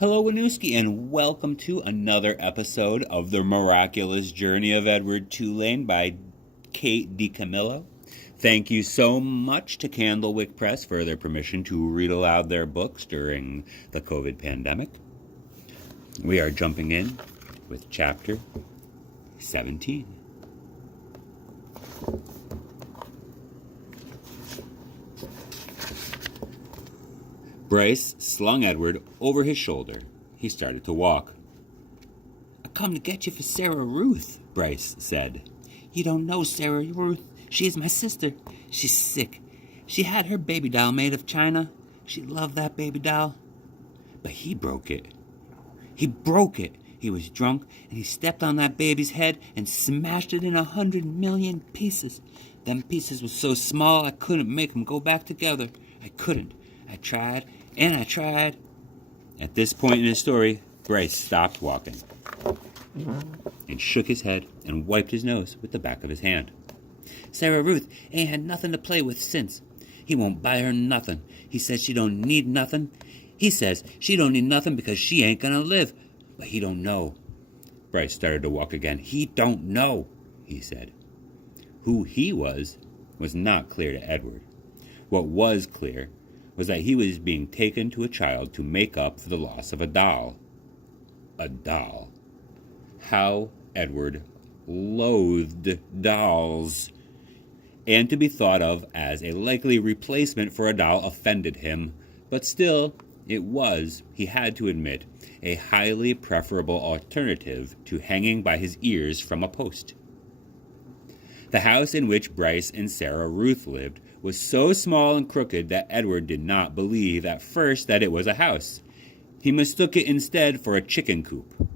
Hello, Winooski, and welcome to another episode of The Miraculous Journey of Edward Tulane by Kate DiCamillo. Thank you so much to Candlewick Press for their permission to read aloud their books during the COVID pandemic. We are jumping in with chapter 17. Bryce slung Edward over his shoulder. He started to walk. "I come to get you for Sarah Ruth," Bryce said. "You don't know Sarah Ruth. She is my sister. She's sick. She had her baby doll made of china. She loved that baby doll. But he broke it. He broke it. He was drunk, and he stepped on that baby's head and smashed it in 100 million pieces. Them pieces were so small I couldn't make them go back together. I couldn't. I tried, and I tried." At this point in his story, Bryce stopped walking and shook his head and wiped his nose with the back of his hand. "Sarah Ruth ain't had nothing to play with since. He won't buy her nothing. He says she don't need nothing. He says she don't need nothing because she ain't gonna live. But he don't know." Bryce started to walk again. "He don't know," he said. Who he was not clear to Edward. What was clear was that he was being taken to a child to make up for the loss of a doll. A doll. How Edward loathed dolls. And to be thought of as a likely replacement for a doll offended him. But still, it was, he had to admit, a highly preferable alternative to hanging by his ears from a post. The house in which Bryce and Sarah Ruth lived was so small and crooked that Edward did not believe at first that it was a house. He mistook it instead for a chicken coop.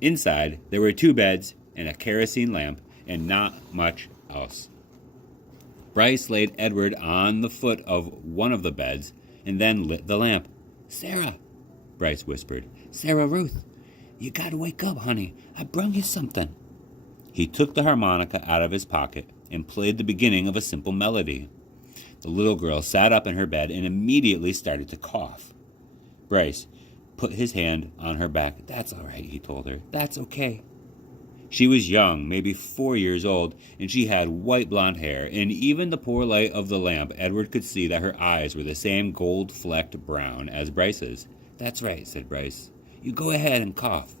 Inside, there were 2 beds and a kerosene lamp and not much else. Bryce laid Edward on the foot of one of the beds and then lit the lamp. "Sarah," Bryce whispered. "Sarah Ruth, you gotta wake up, honey. I brung you something." He took the harmonica out of his pocket and played the beginning of a simple melody. The little girl sat up in her bed and immediately started to cough. Bryce put his hand on her back. "That's all right," he told her. "That's okay." She was young, maybe 4 years old, and she had white blonde hair. In even the poor light of the lamp, Edward could see that her eyes were the same gold-flecked brown as Bryce's. "That's right," said Bryce. "You go ahead and cough."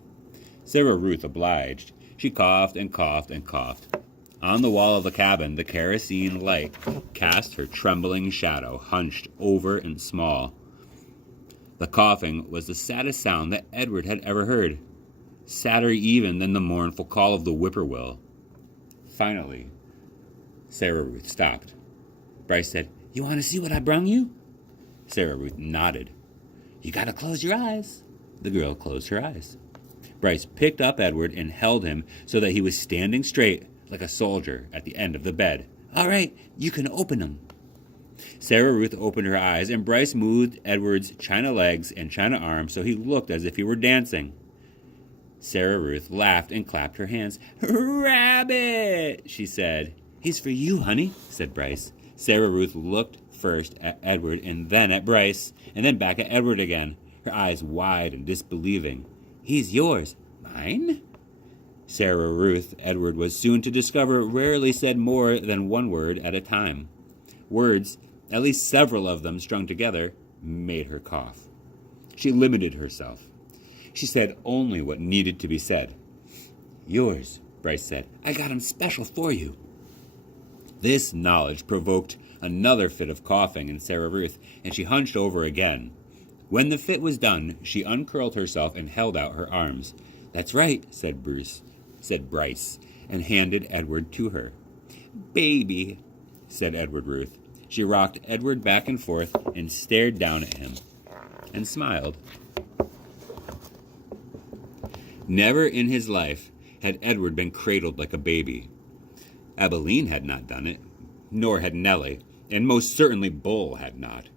Sarah Ruth obliged. She coughed and coughed and coughed. On the wall of the cabin, the kerosene light cast her trembling shadow, hunched over and small. The coughing was the saddest sound that Edward had ever heard, sadder even than the mournful call of the whippoorwill. Finally, Sarah Ruth stopped. Bryce said, "You want to see what I brung you?" Sarah Ruth nodded. "You got to close your eyes." The girl closed her eyes. Bryce picked up Edward and held him so that he was standing straight like a soldier at the end of the bed. "All right, you can open them." Sarah Ruth opened her eyes, and Bryce moved Edward's china legs and china arms so he looked as if he were dancing. Sarah Ruth laughed and clapped her hands. "Rabbit," she said. "He's for you, honey," said Bryce. Sarah Ruth looked first at Edward and then at Bryce, and then back at Edward again, her eyes wide and disbelieving. "He's yours." "Mine?" Sarah Ruth, Edward was soon to discover, rarely said more than one word at a time. Words, at least several of them strung together, made her cough. She limited herself. She said only what needed to be said. "Yours," Bryce said. "I got him special for you." This knowledge provoked another fit of coughing in Sarah Ruth, and she hunched over again. When the fit was done, she uncurled herself and held out her arms. "That's right," said Bryce, and handed Edward to her. "Baby," said Edward Ruth. She rocked Edward back and forth and stared down at him and smiled. Never in his life had Edward been cradled like a baby. Abilene had not done it, nor had Nellie, and most certainly Bull had not.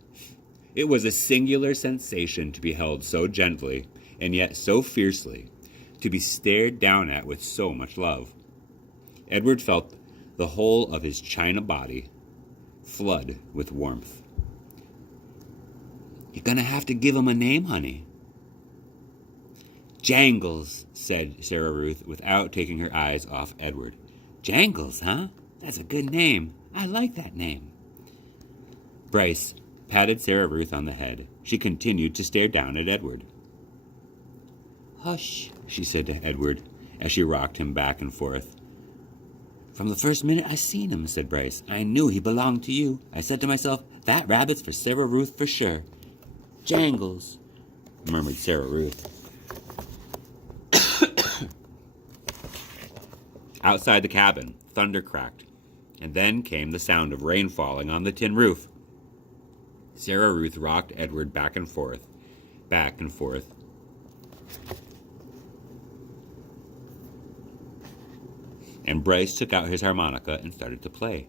It was a singular sensation to be held so gently, and yet so fiercely, to be stared down at with so much love. Edward felt the whole of his china body flood with warmth. "You're gonna have to give him a name, honey." Jangles, said Sarah Ruth without taking her eyes off Edward. Jangles, huh? That's a good name. I like that name. Bryce patted Sarah Ruth on the head. She continued to stare down at Edward. Hush, she said to Edward as she rocked him back and forth. From the first minute I seen him, said Bryce, I knew he belonged to you. I said to myself, that rabbit's for Sarah Ruth for sure. Jangles, murmured Sarah Ruth. Outside the cabin, thunder cracked, and then came the sound of rain falling on the tin roof. Sarah Ruth rocked Edward back and forth. And Bryce took out his harmonica and started to play,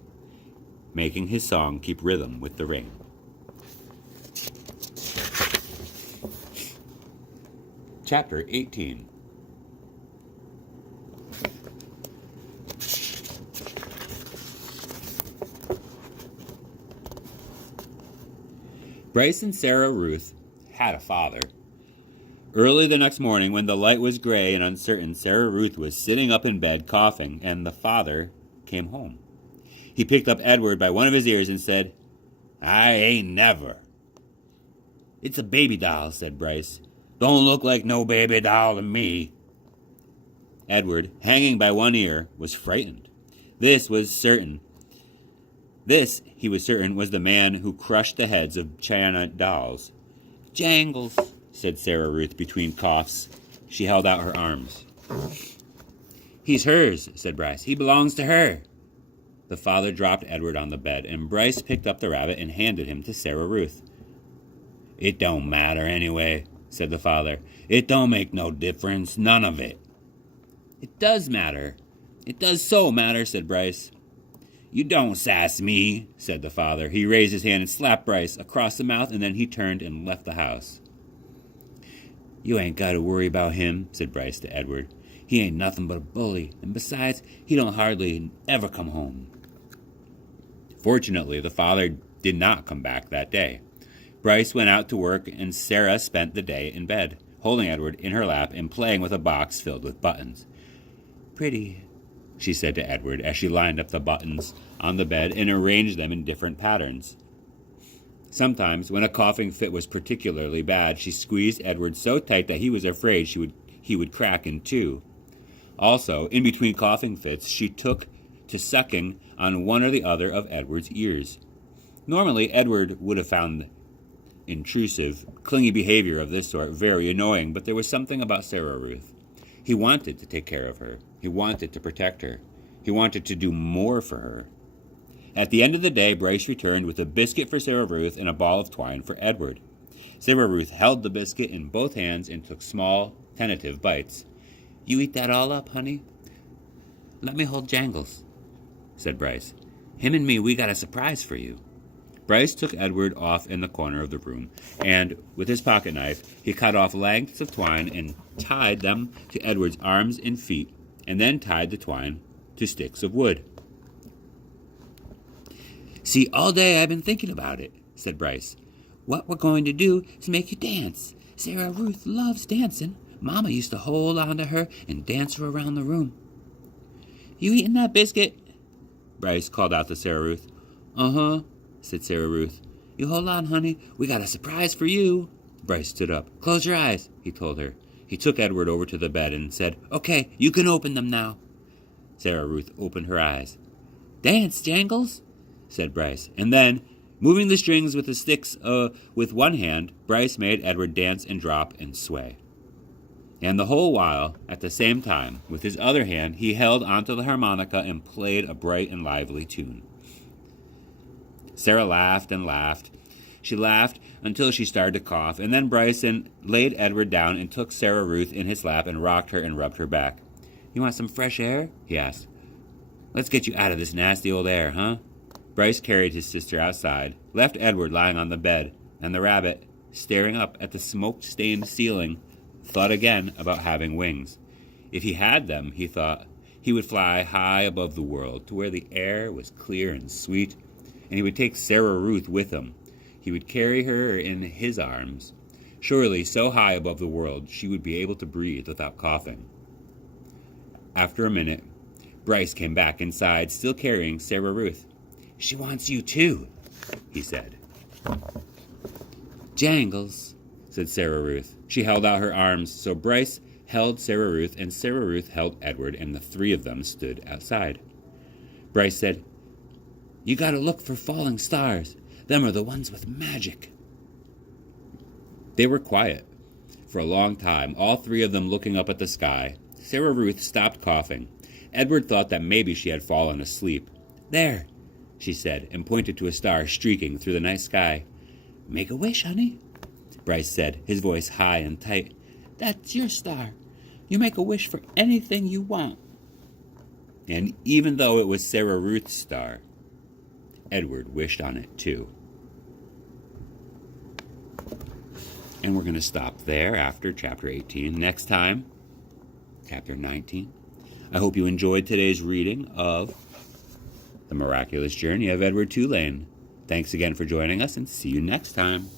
making his song keep rhythm with the rain. Chapter 18. Bryce and Sarah Ruth had a father. Early the next morning, when the light was gray and uncertain, Sarah Ruth was sitting up in bed coughing, and the father came home. He picked up Edward by one of his ears and said, I ain't never. It's a baby doll, said Bryce. Don't look like no baby doll to me. Edward, hanging by one ear, was frightened. This, he was certain, was the man who crushed the heads of China dolls. Jangles, said Sarah Ruth between coughs. She held out her arms. He's hers, said Bryce. He belongs to her. The father dropped Edward on the bed, and Bryce picked up the rabbit and handed him to Sarah Ruth. It don't matter anyway, said the father. It don't make no difference, none of it. It does matter. It does so matter, said Bryce. You don't sass me, said the father. He raised his hand and slapped Bryce across the mouth, and then he turned and left the house. You ain't got to worry about him, said Bryce to Edward. He ain't nothing but a bully, and besides, he don't hardly ever come home. Fortunately, the father did not come back that day. Bryce went out to work, and Sarah spent the day in bed, holding Edward in her lap and playing with a box filled with buttons. Pretty, she said to Edward as she lined up the buttons on the bed and arranged them in different patterns. Sometimes, when a coughing fit was particularly bad, she squeezed Edward so tight that he was afraid he would crack in two. Also, in between coughing fits, she took to sucking on one or the other of Edward's ears. Normally, Edward would have found intrusive, clingy behavior of this sort very annoying, but there was something about Sarah Ruth. He wanted to take care of her. He wanted to protect her. He wanted to do more for her. At the end of the day, Bryce returned with a biscuit for Sarah Ruth and a ball of twine for Edward. Sarah Ruth held the biscuit in both hands and took small, tentative bites. You eat that all up, honey? Let me hold Jangles, said Bryce. Him and me, we got a surprise for you. Bryce took Edward off in the corner of the room, and with his pocket knife, he cut off lengths of twine and tied them to Edward's arms and feet, and then tied the twine to sticks of wood. See, all day I've been thinking about it, said Bryce. What we're going to do is make you dance. Sarah Ruth loves dancing. Mama used to hold on to her and dance her around the room. You eating that biscuit? Bryce called out to Sarah Ruth. Uh-huh, said Sarah Ruth. You hold on, honey. We got a surprise for you. Bryce stood up. Close your eyes, he told her. He took Edward over to the bed and said, Okay, you can open them now. Sarah Ruth opened her eyes. Dance, Jangles, said Bryce. And then, moving the strings with the sticks with one hand, Bryce made Edward dance and drop and sway. And the whole while, at the same time, with his other hand, he held onto the harmonica and played a bright and lively tune. Sarah laughed and laughed. She laughed until she started to cough, and then Bryson laid Edward down and took Sarah Ruth in his lap and rocked her and rubbed her back. You want some fresh air? He asked. Let's get you out of this nasty old air, huh? Bryce carried his sister outside, left Edward lying on the bed, and the rabbit, staring up at the smoke-stained ceiling, thought again about having wings. If he had them, he thought, he would fly high above the world to where the air was clear and sweet, and he would take Sarah Ruth with him. He would carry her in his arms. Surely, so high above the world, she would be able to breathe without coughing. After a minute, Bryce came back inside, still carrying Sarah Ruth. "She wants you too," he said. "Jangles," said Sarah Ruth. She held out her arms, so Bryce held Sarah Ruth, and Sarah Ruth held Edward, and the three of them stood outside. Bryce said, "You gotta look for falling stars. Them are the ones with magic." They were quiet for a long time, all three of them looking up at the sky. Sarah Ruth stopped coughing. Edward thought that maybe she had fallen asleep. "There," she said, and pointed to a star streaking through the night sky. "Make a wish, honey," Bryce said, his voice high and tight. "That's your star. You make a wish for anything you want." And even though it was Sarah Ruth's star, Edward wished on it too. And we're going to stop there after chapter 18. Next time, chapter 19. I hope you enjoyed today's reading of The Miraculous Journey of Edward Tulane. Thanks again for joining us, and see you next time.